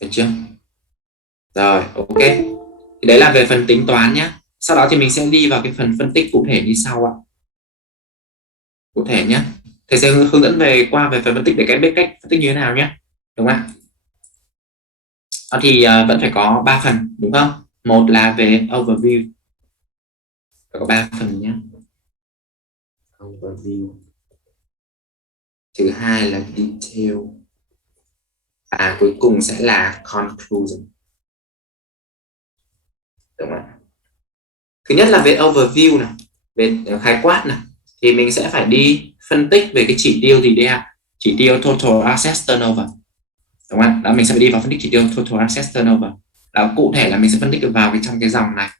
được chưa? Rồi, ok. Thì đấy là về phần tính toán nhé. Sau đó thì mình sẽ đi vào cái phần phân tích cụ thể như sau ạ. Cụ thể nhé. Thầy sẽ hướng dẫn qua về phần phân tích để biết cách phân tích như thế nào nhé. Đúng không ạ? Thì vẫn phải có 3 phần đúng không? Một là về overview, phải có 3 phần nhé. Overview. Thứ hai là detail. Và cuối cùng sẽ là conclusion. Đúng không ạ? Thứ nhất là về overview này, về khái quát này, thì mình sẽ phải đi phân tích về cái chỉ tiêu gì đây ạ? Chỉ tiêu total asset turnover. Đúng không? Đó, mình sẽ phải đi vào phân tích chỉ tiêu total asset turnover. Đó, cụ thể là mình sẽ phân tích được vào trong cái dòng này,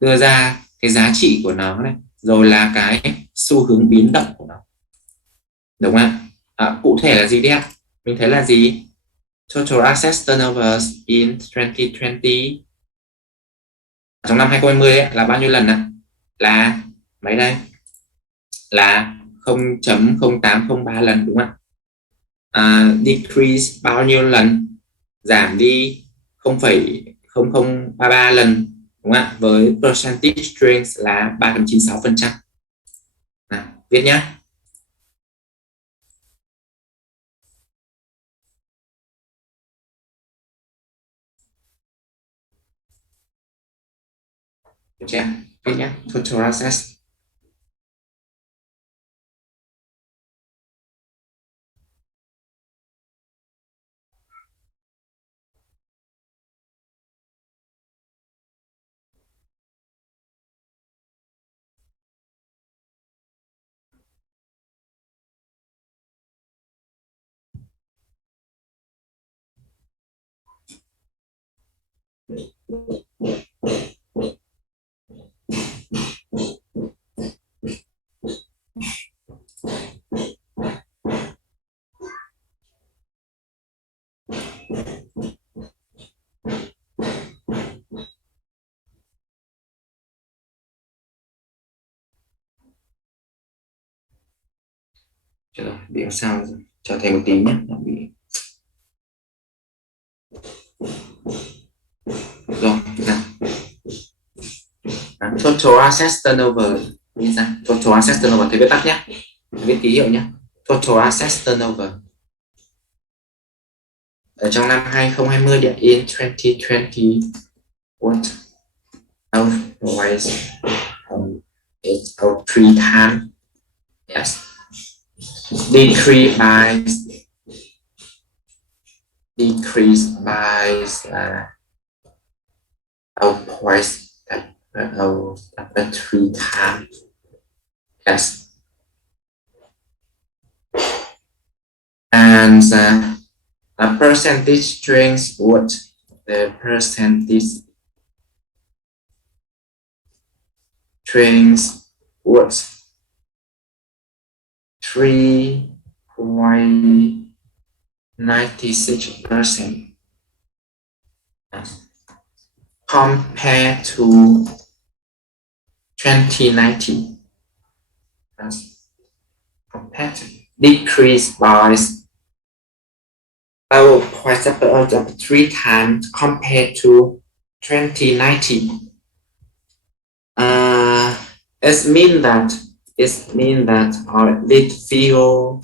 đưa ra cái giá trị của nó này, rồi là cái xu hướng biến động của nó. Đúng không ạ? Cụ thể là gì đây ạ? Mình thấy là gì? Total asset turnover in 2020, trong năm 2020 ấy, là bao nhiêu lần ạ? Là mấy đây? Là 0.0803 lần, đúng không ạ? Decrease bao nhiêu lần? Giảm đi 0,0033 lần, đúng không ạ? Với percentage strength là 3,96%. Viết nhá. Được chưa? Viết nhá. Total assets. Rồi, điểm sao cho thầy một tí nhé. Rồi, nào. Total asset turnover. Như sao? Total asset turnover, thầy viết tắt nhé. Thầy viết ký hiệu nhé. Total asset turnover. Ở trong năm 2020 điện in 2020, what otherwise it's about 3 times. Yes. Decrease by outpoints at 3 times. Yes. And a percentage strength, what the percentage strength was 3.96% compared to 2019. Compared to decreased by 3 times compared to 2019. It means that our lead figure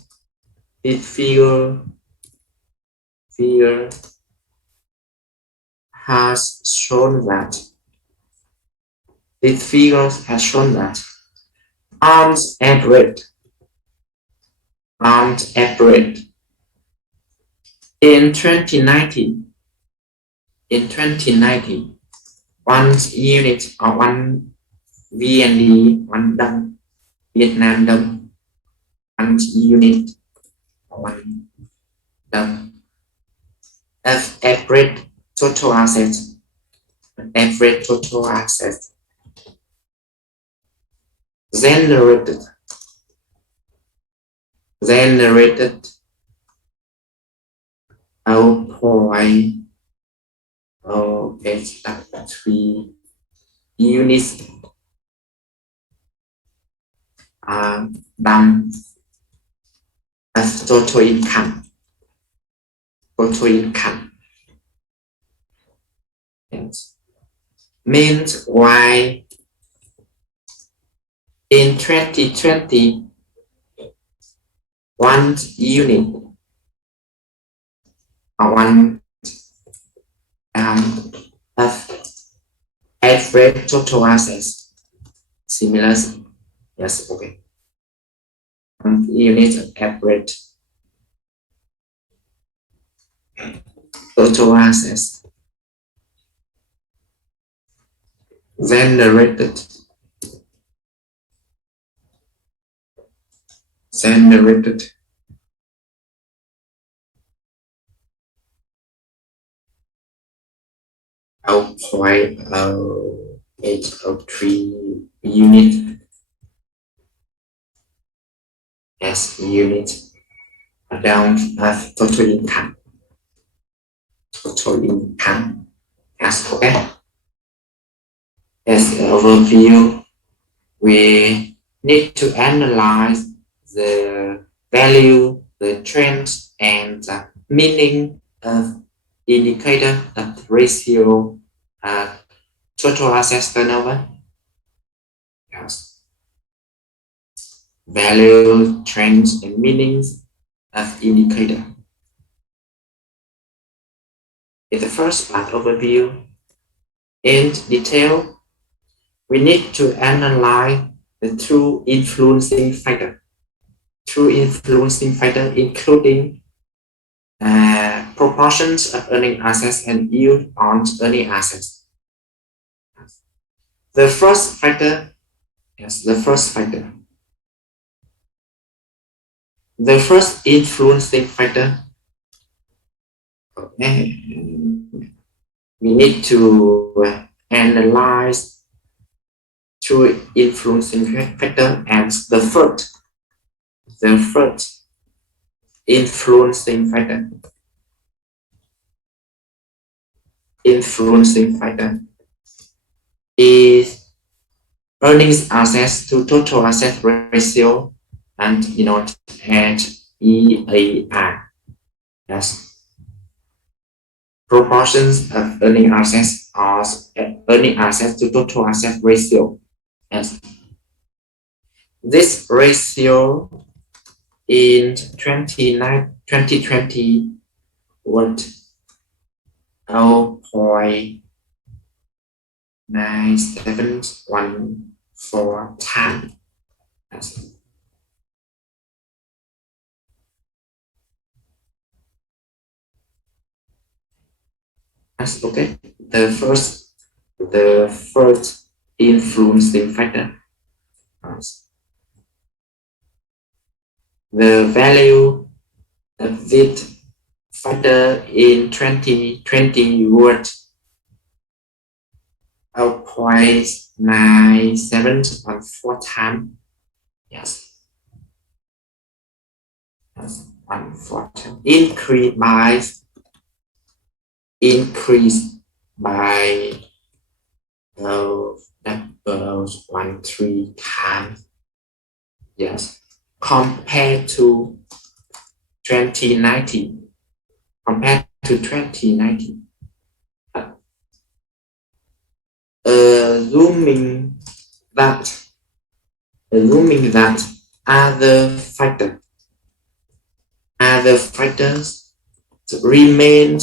has shown that arms average in 2019 one unit or one VND, one đồng Việt Nam đồng, one unit one đồng, average total assets generated 0.083 units done as total income. Yes. Means why in 2020 one unit or one of average total assets similar. Yes, okay. One unit of average total assets generated out point 803 unit as unit down as total income. As okay. As an overview, we need to analyze the value, the trends, and the meaning of indicator of ratio total assets turnover. Yes. Value, trends, and meanings of indicator. In the first part overview, in detail, we need to analyze the two influencing factors. Two influencing factors including proportions of earning assets and yield on earning assets. The first factor, the first influencing factor, okay, we need to analyze two influencing factor and the first influencing factor is earnings assets to total asset ratio and denoted at EAR. Yes. Proportions of earning assets are earning assets to total asset ratio. Yes. This ratio in 2020 was 0.9714 times. That's okay. The first influencing factor. The value of this factor in 2020 was 0.9714 times. Yes. 114. Increased by 13 times. Yes. Compared to 2019. Assuming that other factors remain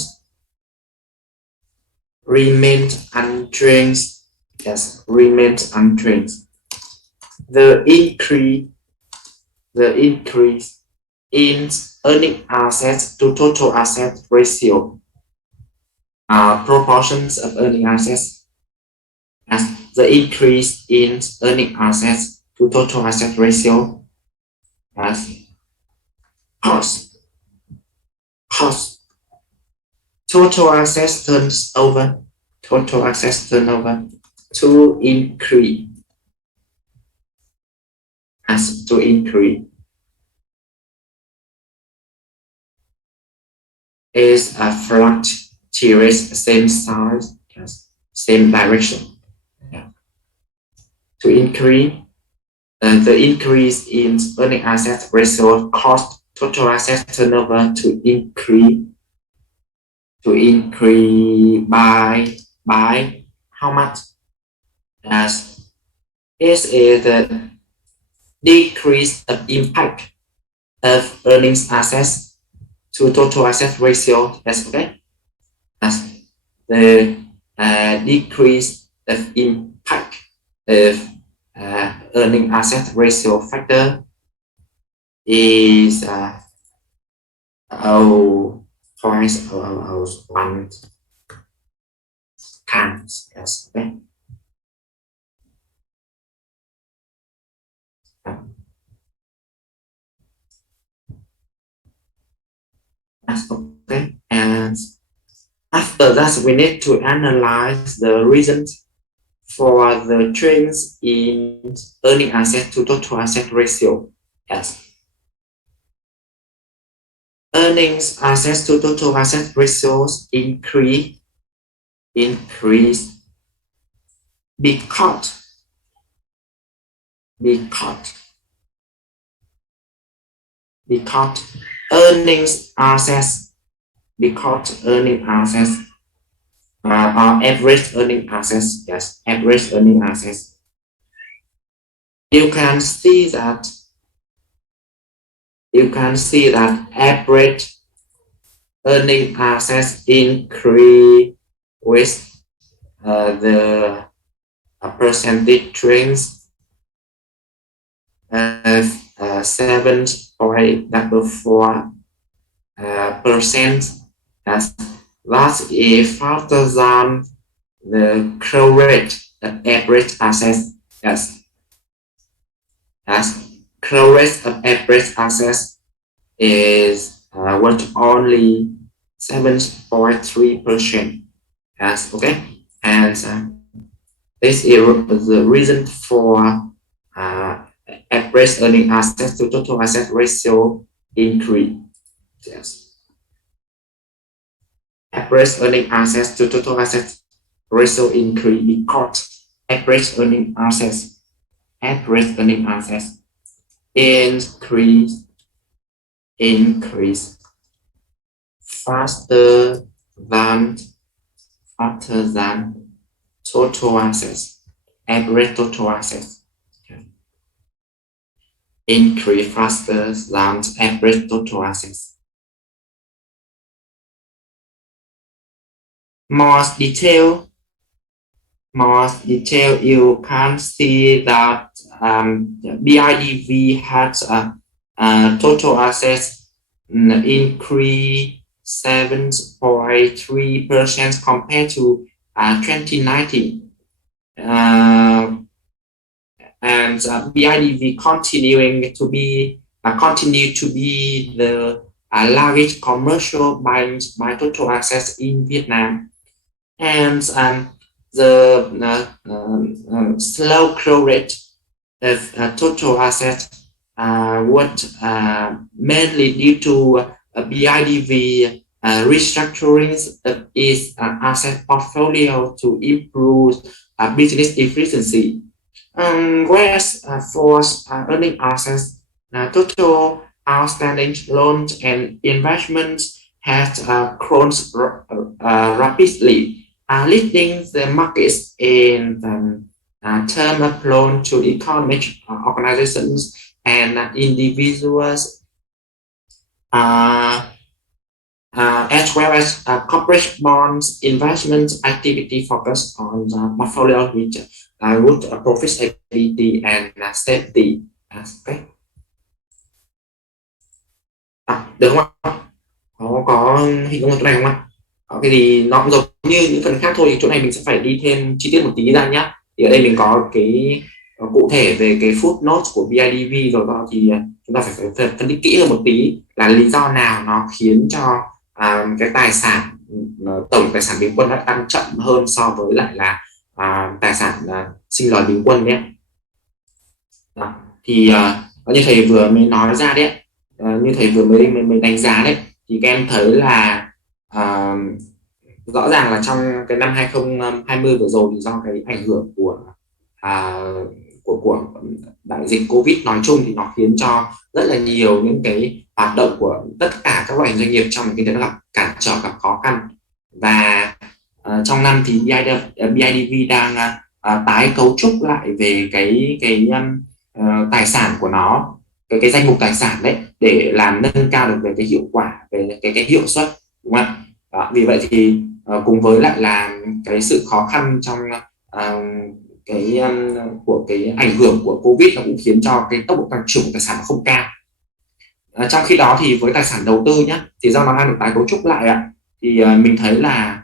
unchanged. Yes, remains unchanged. The increase in earning assets to total asset ratio proportions of earning assets as the increase in earning assets to total asset ratio as cost. Total assets turnover to increase is a fluctuates same size, yes, same direction. Yeah. To increase, the increase in earning assets ratio caused total asset turnover to increase by by how much? As this is the decrease of impact of earnings assets to total asset ratio. That's okay. As the decrease of impact of earning asset ratio factor is 0.001 times. Yes, okay. That's okay. And after that, we need to analyze the reasons for the trends in earning asset to total asset ratio. Yes. Earnings assets to total asset ratios increase because earnings assets or average earning assets. Yes, average earning assets. You can see that average earning assets increase with the percentage trends of 7.4% as that is faster than the growth rate of average assets. Yes, as growth rate of average assets is was only 7.3%. Yes, okay, and this is the reason for average earning assets to total asset ratio increase. Yes. Average earning assets to total assets ratio increase because average earning assets increase faster than total assets. Average total assets increase faster than average total assets. More detail, you can see that BIDV has a total assets increase 7.3% compared to 2019. And BIDV continue to be the largest commercial bank by total assets in Vietnam, and the slow growth rate of total assets was mainly due to BIDV restructuring of its asset portfolio to improve business efficiency. Whereas for earning assets, total outstanding loans and investments has grown rapidly, leading the markets in term of loan to economic organizations and individuals, as well as corporate bonds investment activity focused on the portfolio with good profitability and safety. Okay. Được không ạ? Có hình dung chỗ này không ạ? Cái gì nó cũng giống như những phần khác thôi, chỗ này mình sẽ phải đi thêm chi tiết một tí ra nhé. Thì ở đây mình có cái cụ thể về cái footnote của BIDV rồi đó, thì chúng ta phải phân tích kỹ hơn một tí là lý do nào nó khiến cho cái tài sản tổng tài sản bình quân nó tăng chậm hơn so với lại là tài sản sinh lời bình quân nhé. Đó. Thì như thầy vừa mới nói ra đấy, như thầy vừa mới đánh giá đấy, thì các em thấy là rõ ràng là trong cái năm 2020 vừa rồi thì do cái ảnh hưởng của đại dịch Covid nói chung thì nó khiến cho rất là nhiều những cái hoạt động của tất cả các loại doanh nghiệp trong kinh tế nó gặp cản trở, gặp khó khăn, và trong năm thì BIDV đang tái cấu trúc lại về cái tài sản của nó, cái danh mục tài sản đấy, để làm nâng cao được về cái hiệu quả, về cái hiệu suất, đúng không ạ? Đó, vì vậy thì cùng với lại là cái sự khó khăn trong cái của cái ảnh hưởng của Covid, nó cũng khiến cho cái tốc độ tăng trưởng của tài sản nó không cao. Trong khi đó thì với tài sản đầu tư nhé, thì do nó đang được tái cấu trúc lại ạ, thì mình thấy là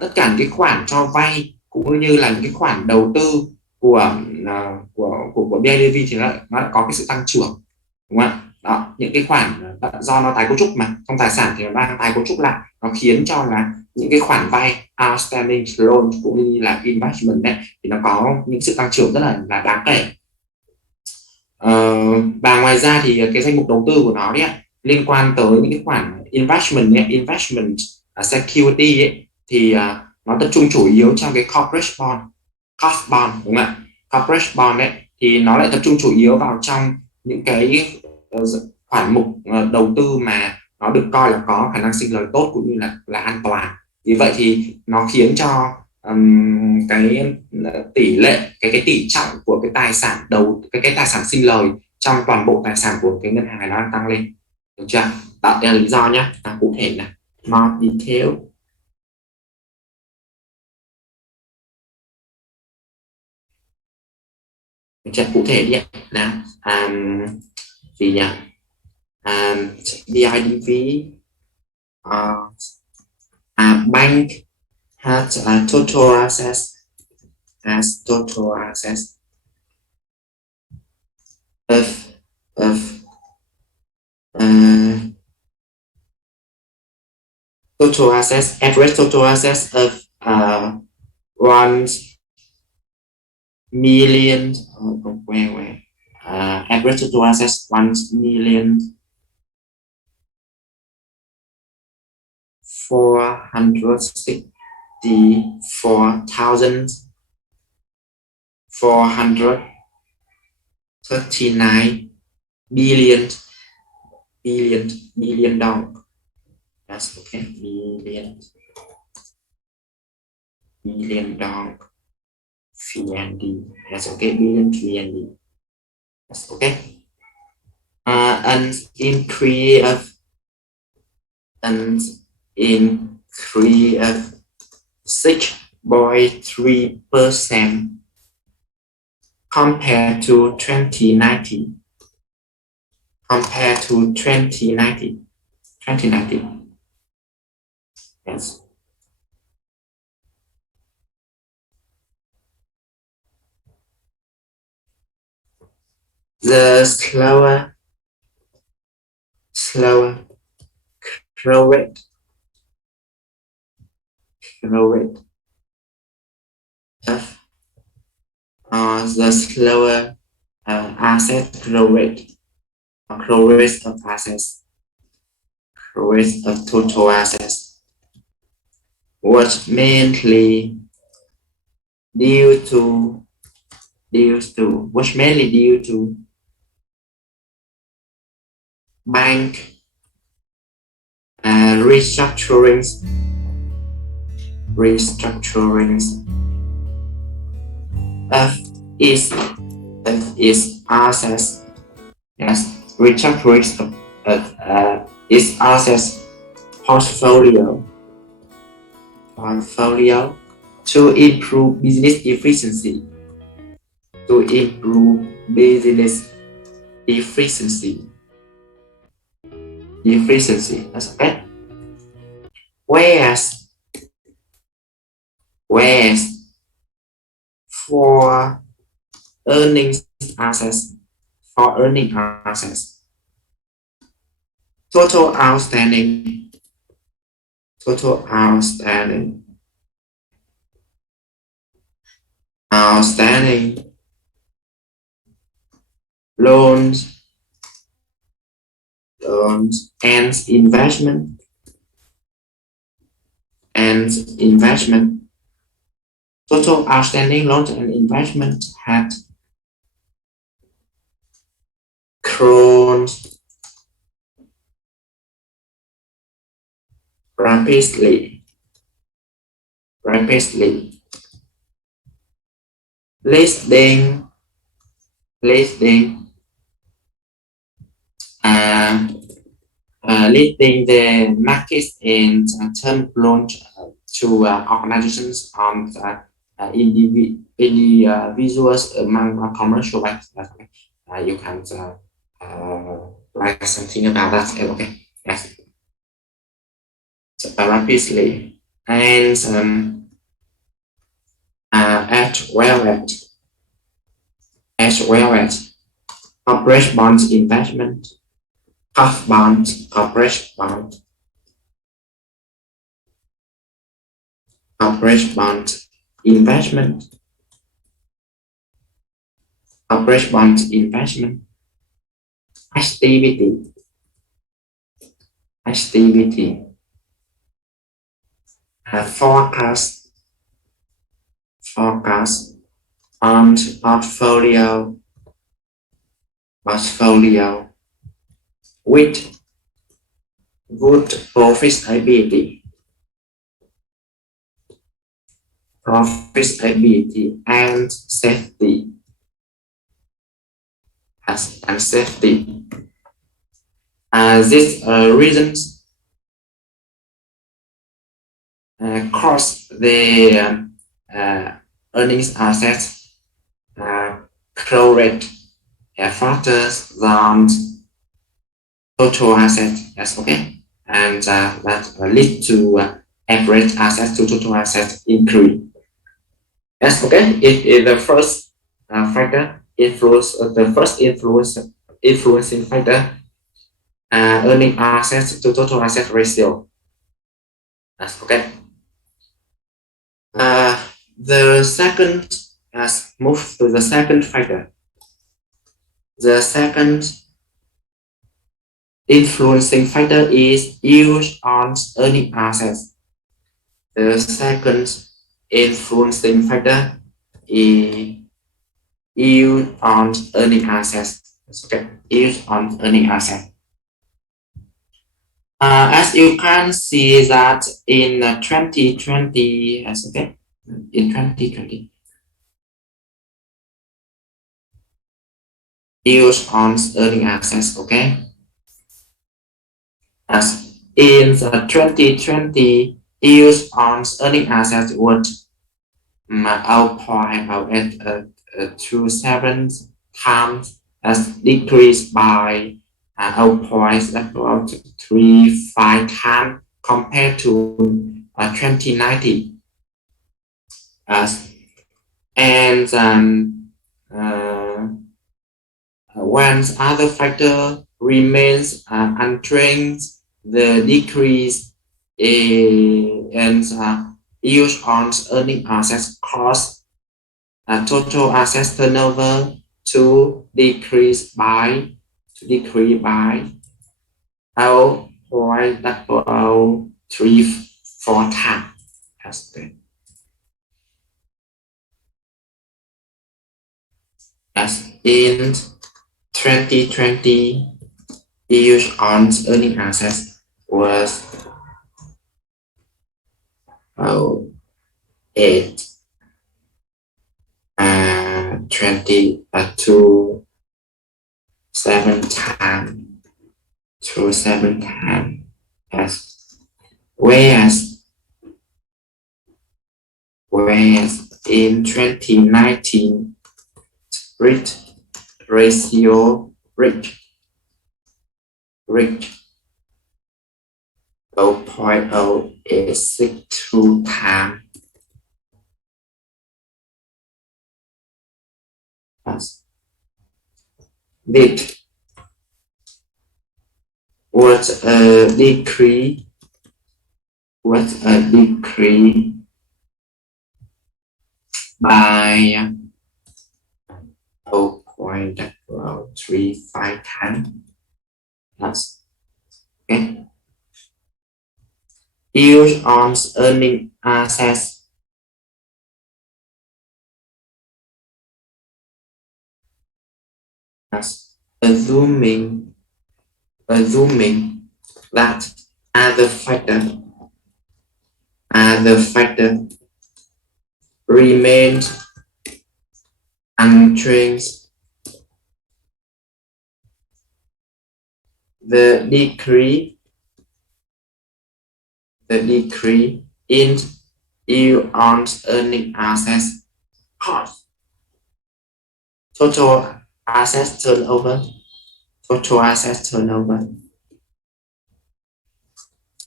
tất cả những cái khoản cho vay cũng như là những cái khoản đầu tư của của BIDV thì nó đã có cái sự tăng trưởng, đúng không ạ? Đó, những cái khoản do nó tái cấu trúc mà trong tài sản thì nó đang tái cấu trúc lại, nó khiến cho là những cái khoản vay outstanding loan cũng như là investment đấy, thì nó có những sự tăng trưởng rất là đáng kể. Và ngoài ra thì cái danh mục đầu tư của nó đấy liên quan tới những cái khoản investment security ấy, thì nó tập trung chủ yếu trong cái corporate bond, cost bond, đúng không ạ? Corporate bond đấy thì nó lại tập trung chủ yếu vào trong những cái khoản mục đầu tư mà nó được coi là có khả năng sinh lời tốt cũng như là an toàn. Vì vậy thì nó khiến cho cái tỷ lệ, cái tỷ trọng của cái tài sản cái tài sản sinh lời trong toàn bộ tài sản của cái ngân hàng này nó đang tăng lên, được chưa? Đó là lý do nhé, cụ thể là more detail. Được chưa? Cụ thể đi ạ, là gì nhỉ? BIDV bank has total assets of uh, total assets, average total assets of 1 million, where average total assets 1,464,439 billion dong. That's okay. Billion dong VND. That's okay. Billion VND. That's okay. An increase of 6.3% compared to 2019. Yes. The slower growth rate of the slower asset growth rate of assets, growth rate of total assets was mainly due to bank restructurings of its assets. Yes, restructurings of its assets portfolio to improve business efficiency. That's okay. Whereas for earning assets, total outstanding loans and investment. Total outstanding loans and investment had grown rapidly rapidly. Listing leading the markets in term launch to organizations on the individuals among commercial banks. You can write something about that. Okay, yes. So, rapidly and as well as corporate bonds investment, half bonds, corporate bond investment, corporate bond investment activity, forecast on portfolio with good profitability and safety these reasons cause the earnings assets grow rate faster than total assets. Yes, okay, and that lead to average assets to total assets increase. Yes, okay. It is the first factor influencing factor earning assets to total asset ratio. That's okay. The second, let's move to the second factor. The second influencing factor is yield on earning assets. The second influencing factor is yield on earning assets. Okay, yield on earning assets. As you can see that in 2020, okay, in 2020, yield on earning assets, okay. As in the 2020, yield on earning assets would outpoint at 27 times as decreased by outpoints about 3-5 times compared to 2019. And when other factor remains unchanged, the decrease in yield on earning assets cause total assets turnover to decrease by 0.34 times. As in 2020, yield on earning assets was 7 times, as whereas in 2019 ratio reached 0.062 times. Did was a decrease by 0.35 times. That's okay. Yield on earning assets as assuming that other factor remained unchanged. The decrease in yield on earning assets cost. Total assets turnover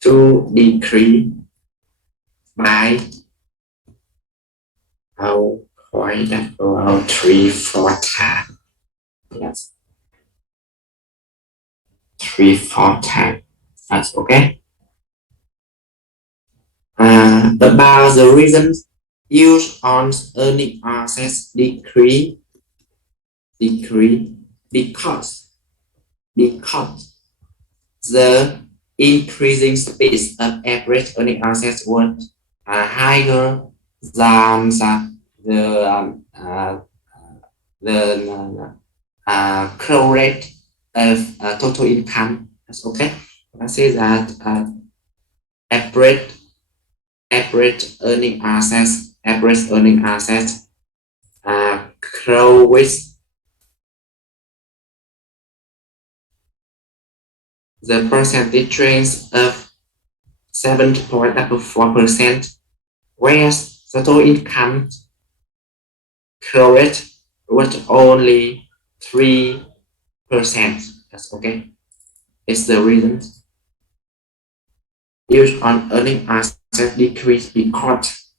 to decrease by point about 3/4 times. Yes, 3/4 times. That's okay. About the reasons use on earning assets decrease because the increasing speed of average earning assets was higher than the growth rate of total income. That's okay. I say that average earning assets grow with the percentage range of 7.4%, whereas the total income growth rate was only 3%. That's okay. It's the reason yield on earning assets decrease because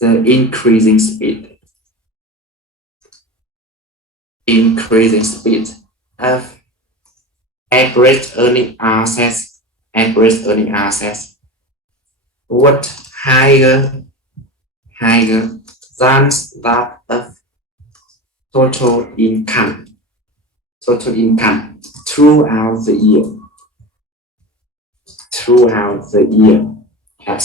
the increasing speed of average earning assets was higher than that of total income throughout the year. Yes.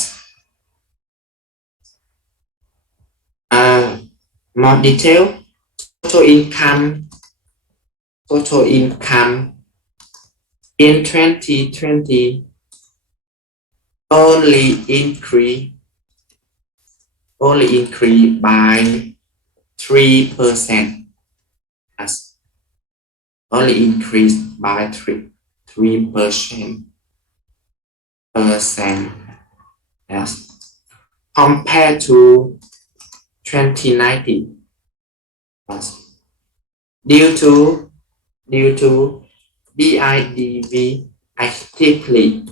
More detail. Total income in 2020 only increased by 3%. Yes. Only increased by 3%. Yes. Compared to 2019. Yes. Due to BIDV actively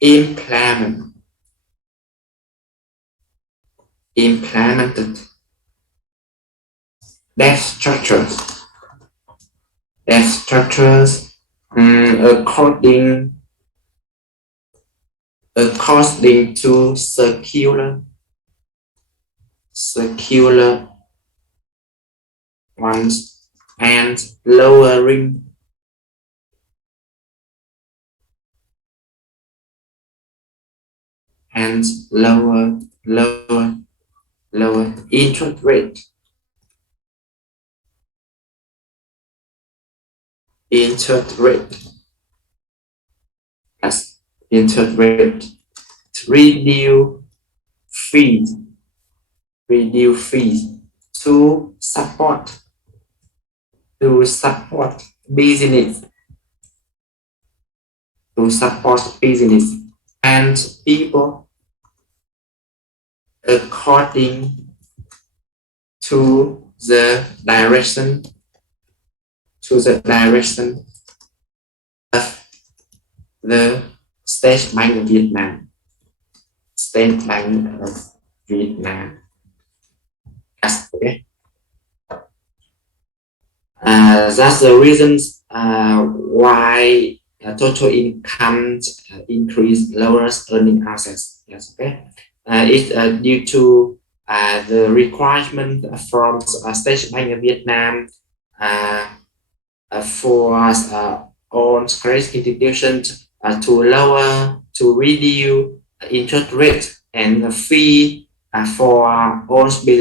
implemented debt structures according to circular ones and lowering interest rate. Interest rate to reduce fees to support business and people according to the direction of the State Bank of Vietnam. Okay. That's the reasons why total income increase lowers earning assets. Yes, okay. It's due to the requirement from State Bank of Vietnam for all credit institutions to reduce interest rate and fee for all business.